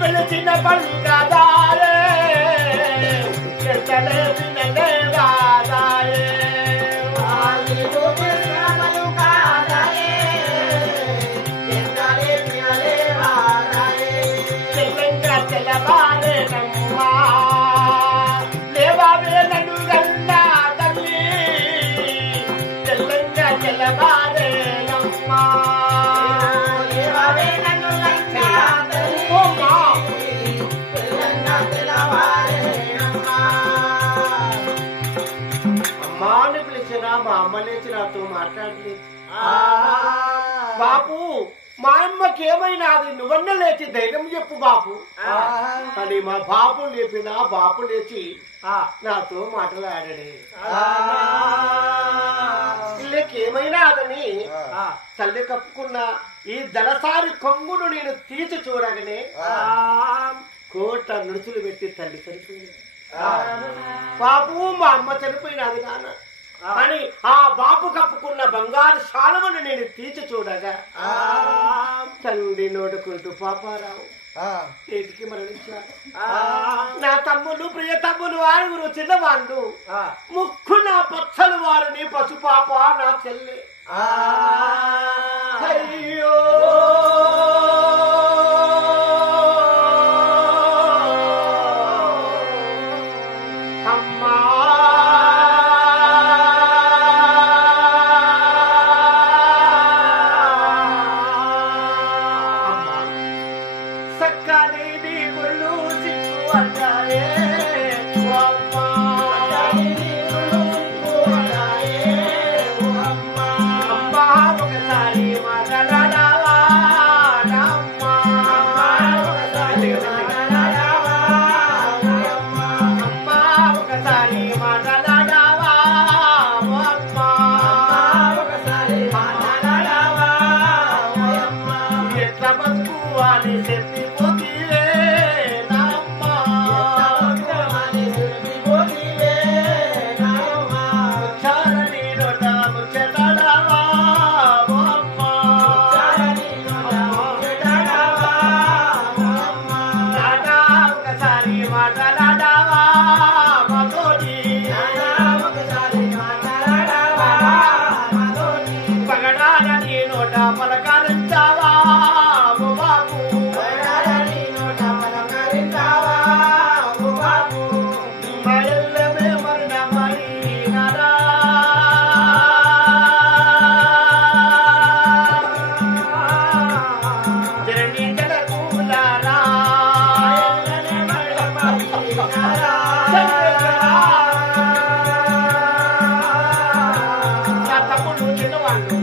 పిలిచిన పలుకదాయే ఎంతలేసిన దేవాదాయే నీవు పిలిచిన పలుకదాయే ఎంతలేసిన దేవాదాయే తెలంగా తెలవారేనమ్మా లేవావే నన్ను గన్నా తల్లి తెలంగా తెలవారేనమ్మా లేవావే నన్ను గన్నా తల్లి తెలంగా తెలవారేనమ్మా అమ్మా అని పిలిచినా మా అమ్మ లేచి నాతో మాట్లాడలేదు బాపు మా అమ్మకి ఏమైనాది నువ్వన్న లేచి ధైర్యం చెప్పు బాపు అని మా బాపు లేపినా బాపు లేచి నాతో మాట్లాడడే వీళ్ళకేమైనా అదని తల్లి కప్పుకున్న ఈ దళసారి కొంగును నేను తీసి చూడగానే కోట నుడుచులు పెట్టి తల్లి చనిపోయింది బాపు మా అమ్మ చనిపోయినది నాన్న అని ఆ బాపు కప్పుకున్న బంగారు శాలువను నేను తీసి చూడగా తండ్రి నోడుకుంటూ పాపారావు చేతికి మరణించారు నా తమ్ములు ప్రియ తమ్ములు ఆరుగురు చిన్నవాళ్ళు ముక్కు నా పచ్చలు వారిని పసుపాప నా చెల్లి అయ్యో అమ్మా సక్కని గుళ్ళు సిక్కు అన్నాయే అమ్మా అమ్మా ఒకసారి మాట్లాడావా అమ్మా అమ్మా ఒకసారి మాట్లాడావా అమ్మా ఎట్లా బతుకు అని చెప్పిపోతే నామ్మా చాలని నోట ముచ్చటాడావా అమ్మా నానా ఒకసారి మాట్లాడావా మగోడి పగడాలని నోట పలకరించావా బాబు మయల్లమే మరణమై నారా జరణింటల కూలారా నా తమ్ముడు చిన్నవాళ్ళు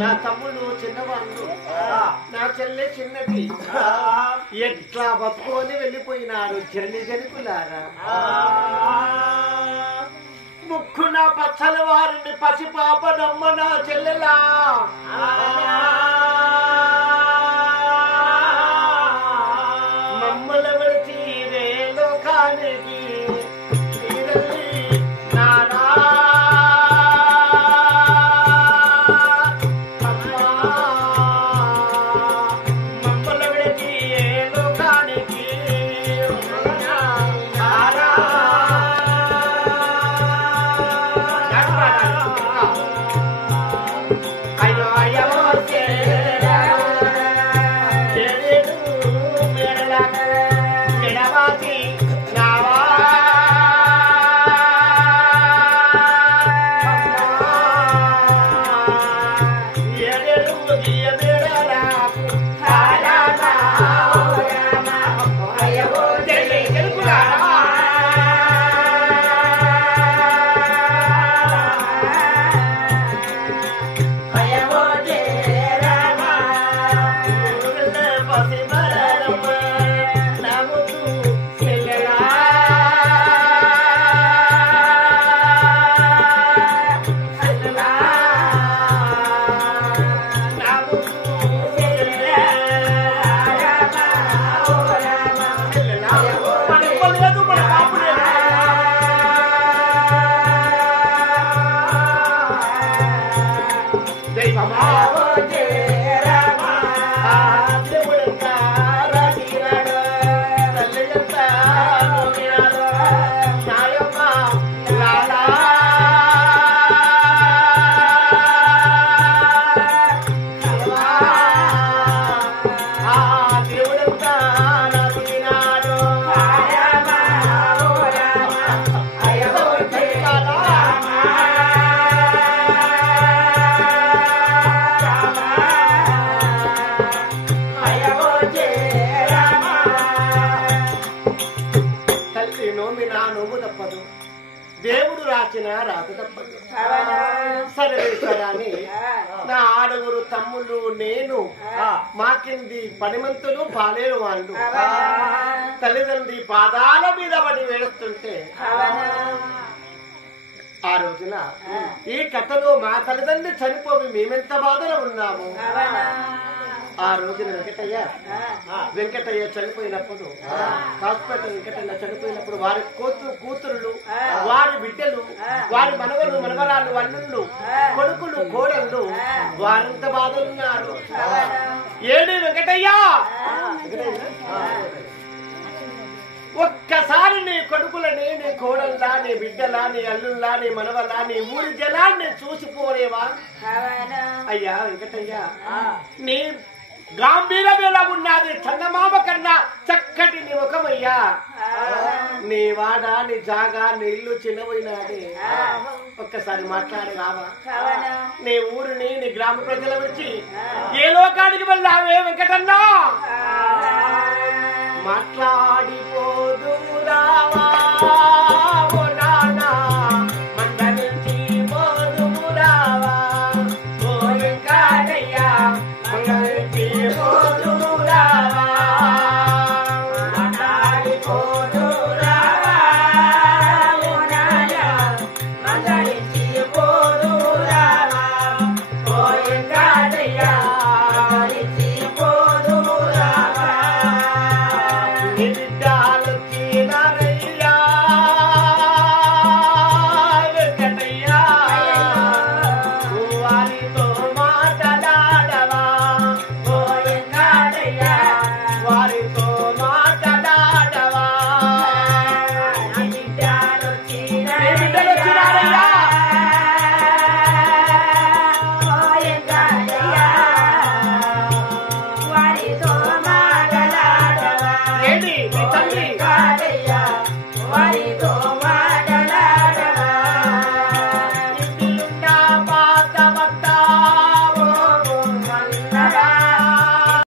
నా తమ్ముడు చిన్నవాళ్ళు నా చెల్లె చిన్నది ఎట్లా బతుకొని వెళ్ళిపోయినారు జర్ని జనుకులారా ముక్కు నా పచ్చల వారిని పసిపాప నమ్మ నా చెల్లెలా మమ్మల విడిచి ఇదే లోకానికి తీరని నారా అమ్మా మమ్మల విడిచి ఏ లోకానికి నారా అయ్యో అయ్యో ఎడవాసి నావా ఎడలు గియబెడలకు అయ్యో తెలుగులారా నా దేవుడు రాసిన రాత తప్పదు. సర్వేశ్వరాన్ని నా ఆరుగురు తమ్ముళ్ళు నేను మాకింది పనిమంతులు పాలేరు వాళ్ళు తల్లిదండ్రి పాదాల మీద పడి వేడుస్తుంటే ఆ రోజున ఈ కథలో మా తల్లిదండ్రి చనిపోయి మేమెంత బాధలో ఉన్నాము. ఆ రోజున వెంకటయ్య చనిపోయినప్పుడు హాస్పిటల్ వెంకటయ్య చనిపోయినప్పుడు వారి కూతురులు వారి బిడ్డలు వారి మనవలు మనవరాలు అల్లుళ్ళు కొడుకులు కోడళ్ళు వారింత బాధలున్నారు. ఏడు వెంకటయ్య ఒక్కసారి నీ కొడుకులని నీ కోడల్లా నీ బిడ్డలా నీ అల్లుల్లా నీ మనవల్లా నీ ఊరి జనాన్ని చూసిపోరేవా? అయ్యా వెంకటయ్య నీ గాంభీర్యం ఎలా ఉన్నది, చందమామ కన్నా చక్కటి నీ ముఖమయ్యా. నీ వాడ నీ జాగా నీ ఇల్లు చిన్నపోయినది, ఒక్కసారి మాట్లాడి రావా? నీ ఊరిని నీ గ్రామ ప్రజల వచ్చి ఏ లోకానికి వెళ్ళావే వెంకటన్నా? మాట్లాడి